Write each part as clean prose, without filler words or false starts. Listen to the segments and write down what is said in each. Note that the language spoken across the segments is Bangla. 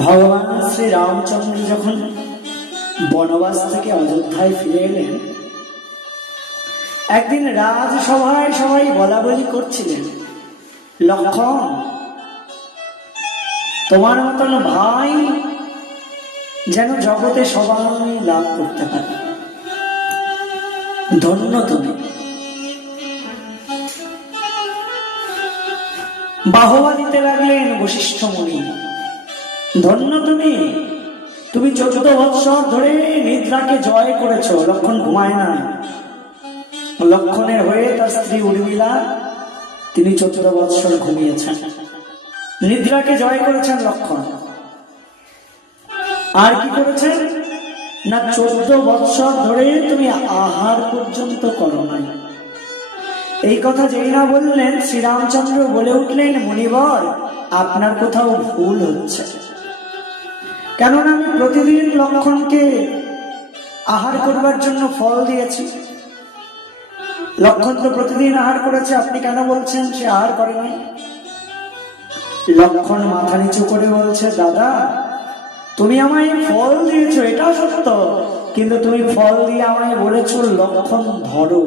ভগবান শ্রী রামচন্দ্র যখন বনবাস থেকে অযোধ্যায় ফিরে এলেন, একদিন রাজসভায় সবাই বলা বলি করছিলেন, লক্ষণ, তোমার মতন ভাই যেন জগতে সবাই লাভ করতে পারে, ধন্য তুমি। বাহবা দিতে লাগলেন বশিষ্ঠ মুনি, ধন্য তুমি, তুমি 14 বৎসর ধরে নিদ্রাকে জয় করেছ। লক্ষণ ঘুমায় না, লক্ষণের হয়ে তার স্ত্রী উর্মিলা, তিনি 14 বৎসর ঘুমিয়েছেন, নিদ্রাকে জয় করেছেন লক্ষণ। আর কি করেছেন না, 14 বৎসর ধরে তুমি আহার পর্যন্ত করো নাই। এই কথা যেই না বললেন, শ্রীরামচন্দ্র বলে উঠলেন, মুনিবর, আপনার কোথাও ভুল হচ্ছে। কেননা আমি প্রতিদিন লক্ষণকে আহার করবার জন্য ফল দিয়েছি। লক্ষণ তো প্রতিদিন আহার করেছে, আপনি কেন বলছেন সে আহার করে নাই? লক্ষণ মাথা নিচু করে বলছে, দাদা, তুমি আমায় ফল দিয়েছো, এটা সত্য, কিন্তু তুমি ফল দিয়ে আমায় বলেছো লক্ষণ ধরো।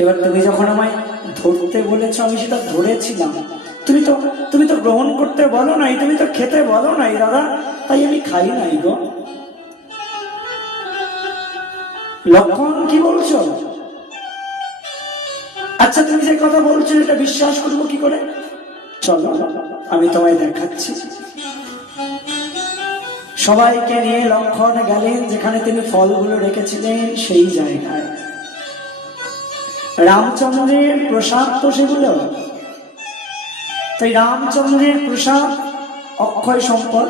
এবার তুমি যখন আমায় ধরতে বলেছো, আমি সেটা ধরেছিলাম, তুমি তো গ্রহণ করতে বলো নাই, তুমি তো খেতে বলো নাই দাদা, তাই আমি খাই নাই গো। লক্ষণ কি বলছো? আচ্ছা, তুমি যে কথা বলছো এটা বিশ্বাস করবো কি করে? চলো আমি তোমায় দেখাচ্ছি। সবাইকে নিয়ে লক্ষণ গেলেন যেখানে তিনি ফলগুলো রেখেছিলেন, সেই জায়গায়। রামচন্দ্রের প্রসাদ তো সেগুলো, তাই রামচন্দ্রের প্রসাদ অক্ষয় সম্পদ,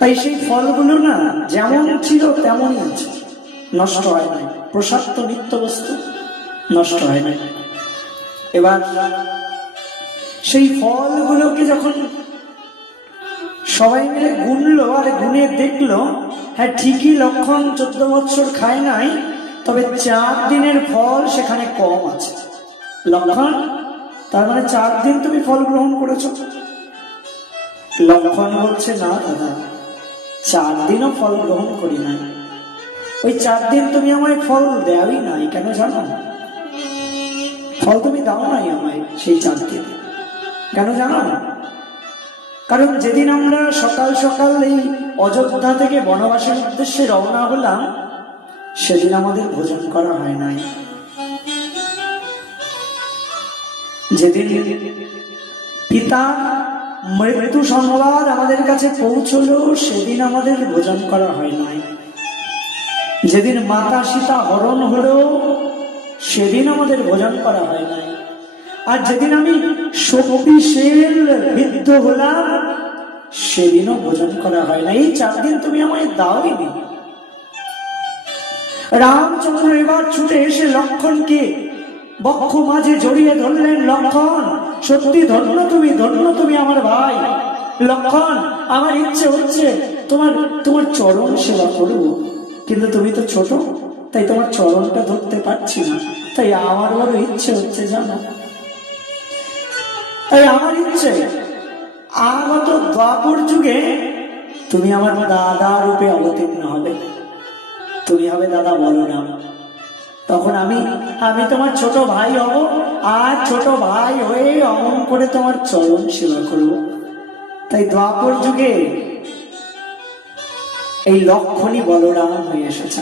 তাই সেই ফলগুলো না যেমন ছিল তেমনই আছে, নষ্ট হয় নাই। প্রসাদ তো নিত্য বস্তু, নষ্ট হয় নাই। এবার সেই ফলগুলোকে যখন সবাই মিলে গুনলো, আর গুনে দেখলো, হ্যাঁ ঠিকই লক্ষণ 14 বৎসর খায় নাই, তবে 4 দিনের ফল সেখানে কম আছে। লক্ষণ, তার মানে 4 দিন তুমি ফল গ্রহণ করেছো? লক্ষণ বলছে, না দাদা, 4 দিনও ফল গ্রহণ করি নাই। ওই 4 দিন তুমি আমায় ফল দেওয়াই নাই। কেন জানো? ফল তুমি দাও নাই আমায় সেই 4 দিন। কেন জানো? কারণ যেদিন আমরা সকাল সকাল এই অযোধ্যা থেকে বনবাসের উদ্দেশ্যে রওনা হলাম, সেদিন আমাদের ভোজন করা হয় নাই। যেদিন পিতা মৃত্যু সংবাদ আমাদের কাছে পৌঁছলো, সেদিন আমাদের ভোজন করা হয় নাই। যেদিন মাতা সীতা হরণ হলো, সেদিন আমাদের ভোজন করা হয় নাই। আর যেদিন আমি শক্তিশীল বিদ্ধ হলাম, সেদিনও ভোজন করা হয় না। এই 4 দিন তুমি আমায় দাওনি। রামচন্দ্র এবার ছুটে এসে লক্ষণকে বক্ষ মাঝে জড়িয়ে ধরলেন, লক্ষণ, সত্যি ধন্য তুমি, ধন্য তুমি আমার ভাই। লক্ষণ, আমার ইচ্ছে হচ্ছে তোমার চরণ সেবা করব, কিন্তু তুমি তো ছোট, তাই তোমার চরণটা ধরতে পারছি না, তাই আমার বড় ইচ্ছে হচ্ছে জানো। তাই আমার ইচ্ছে আগত দ্বাপর যুগে তুমি আমার দাদা রূপে অবতীর্ণ হবে, তুমি হবে দাদা বলরাম। তখন আমি তোমার ছোট ভাই হব, আর ছোট ভাই হয়ে অমন করে তোমার চরণ সেবা করব। তাই দ্বাপর যুগে এই লক্ষণই বলরাম হয়ে এসেছে।